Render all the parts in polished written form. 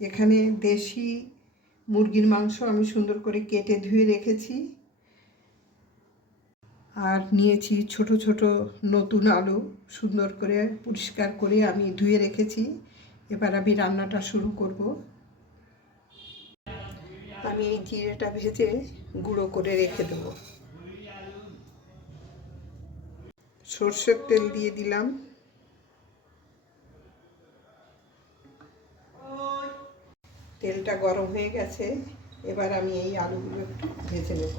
এখানে দেশি মুরগির মাংস আমি সুন্দর করে কেটে ধুয়ে রেখেছি, আর নিয়েছি ছোট ছোট নতুন আলু সুন্দর করে পরিষ্কার করে আমি ধুয়ে রেখেছি। এবার আমি রান্নাটা শুরু করব। আমি এই জিরেটা ভেজে গুঁড়ো করে রেখে দেব। সরষের তেল দিয়ে দিলাম। তেলটা গরম হয়ে গেছে, এবার আমি এই আলুগুলো একটু ভেজে নেব।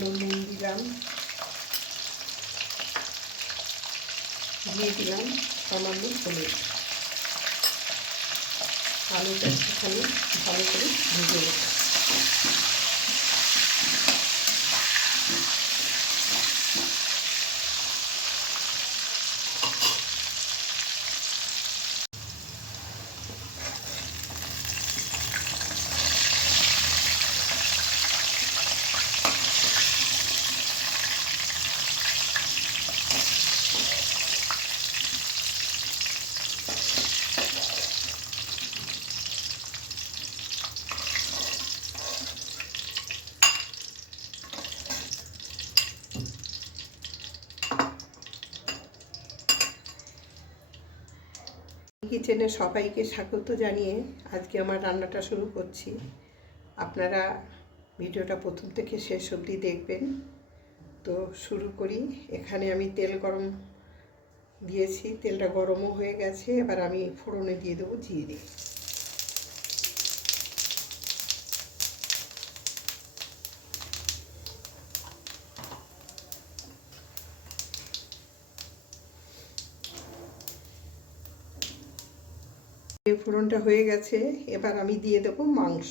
নুন দিলাম, দিয়ে দিলাম সামান্য হলুদ। আলুটা একটুখানি ভালো করে ভেজে নেব। কিচেনে সবাইকে স্বাগত জানিয়ে আজকে আমার রান্নাটা শুরু করছি। আপনারা ভিডিওটা প্রথম থেকে শেষ অবধি দেখবেন। তো শুরু করি। এখানে আমি তেল গরম দিয়েছি, তেলটা গরমও হয়ে গেছে। এবার আমি ফোড়নে দিয়ে দেবো জিরে। ফোড়নটা হয়ে গেছে, এবার আমি দিয়ে দেবো মাংস।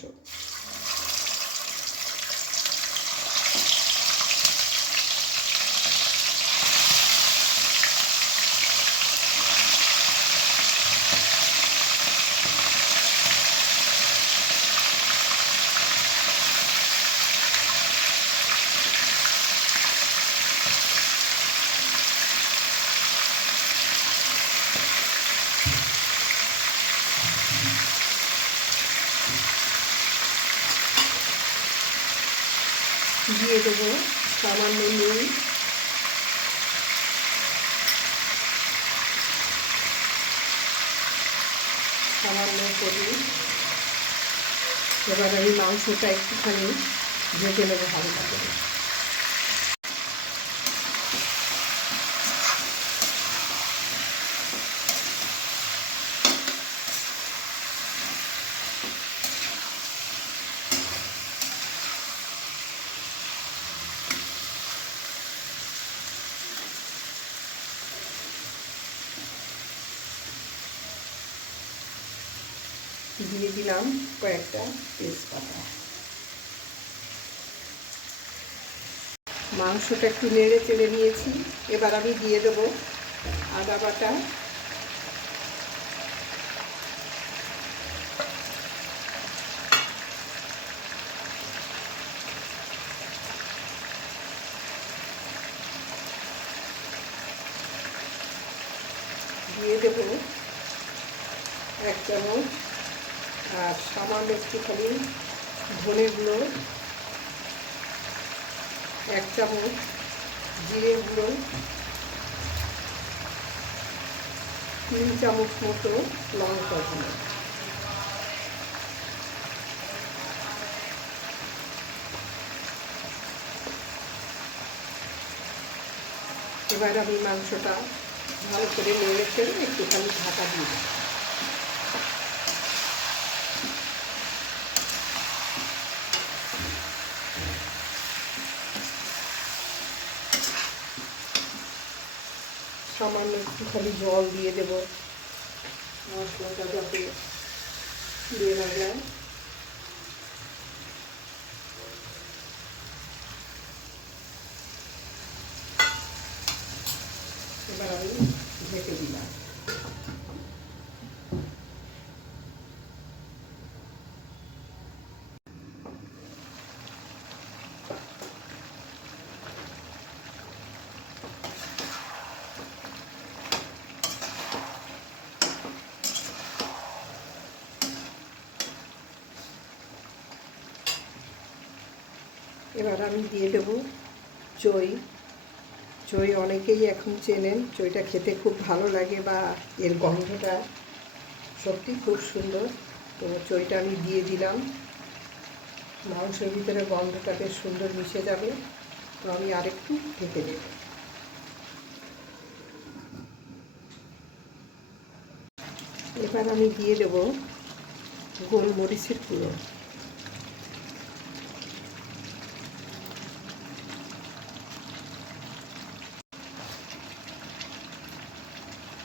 দিয়ে দেবো সামান্য নুন, সামান্য হলুদ। এবার আমি মাংসটা একটুখানি ভেজে নেবো হালকা করে। দিয়ে দিলাম কয়েকটা তেজপাতা। মাংসটা একটু নেড়ে চেড়ে নিয়েছি, এবার আমি দিয়ে দেবো আদা বাটা, দিয়ে দেবো 1 চামচ, আর সামান্য একটুখানি ধনে গুঁড়ো, 1 চামচ জিরে গুঁড়ো, 3 চামচ মতো লঙ্কা গুঁড়ো। এবার আমি মাংসটা ভালো করে নেড়ে চেড়ে একটুখানি ঢাকা দিয়ে দেবো। সামান্য একটুখানি জল দিয়ে দেব মশলাটা যাতে দিয়ে না যায়। এবার আমি ঢেকে দিলাম। এবার আমি দিয়ে দেব চই। চই অনেকেই এখন চেনেন, চইটা খেতে খুব ভালো লাগে বা এর গন্ধটা সত্যি খুব সুন্দর। তো চইটা আমি দিয়ে দিলাম, মাংসের ভিতরে গন্ধটা বেশ সুন্দর মিশে যাবে। তো আমি আরেকটু ঢেকে দেব। এবার আমি দিয়ে দেব গোলমরিচের গুঁড়ো।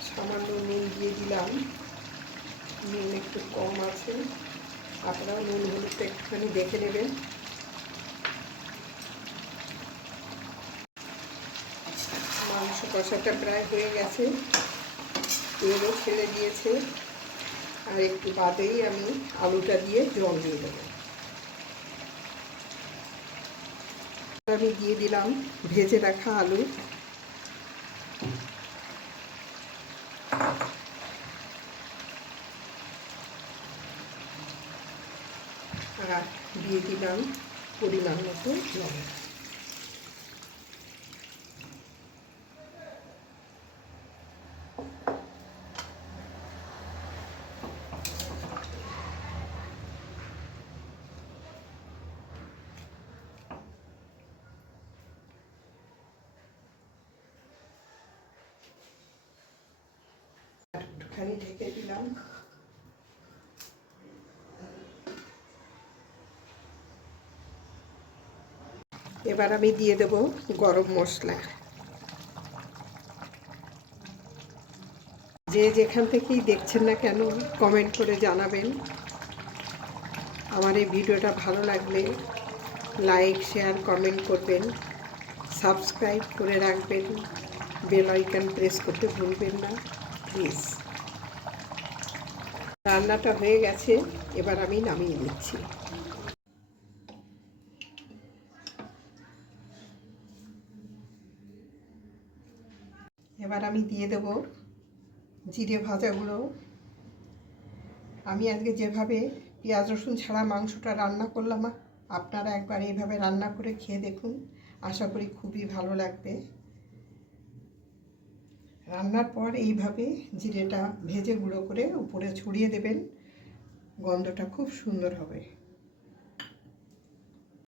সামান্য নুন দিয়ে দিলাম, নুন একটু কম আছে, আপনারাও নুন হলুদটা একটুখানি দেখে নেবেন। মাংস কষাটা প্রায় হয়ে গেছে, তেলও ছেড়ে দিয়েছে। আর একটু বাদেই আমি আলুটা দিয়ে জল দিয়ে দেবো। আমি দিয়ে দিলাম ভেজে রাখা আলু। আর দিয়ে দিলাম পরিমাণ মতো লবণ। একটুখানি ঢেকে দিলাম। এবার আমি দিয়ে দেব গরম মশলা। যে যেখান থেকেই দেখছেন না কেন কমেন্ট করে জানাবেন। আমার এই ভিডিওটা ভালো লাগলে লাইক, শেয়ার, কমেন্ট করবেন, সাবস্ক্রাইব করে রাখবেন, বেল আইকন প্রেস করতে ভুলবেন না প্লিজ। রান্নাটা হয়ে গেছে, এবার আমি নামিয়ে নিচ্ছি। এবার আমি দিয়ে দেব জিরে ভাজাগুলো। আমি আজকে যেভাবে পেঁয়াজ রসুন ছাড়া মাংসটা রান্না করলাম, আপনারা একবার এইভাবে রান্না করে খেয়ে দেখুন, আশা করি খুবই ভালো লাগবে। রান্নার পর এইভাবে জিরেটা ভেজে গুঁড়ো করে উপরে ছড়িয়ে দেবেন, গন্ধটা খুব সুন্দর হবে।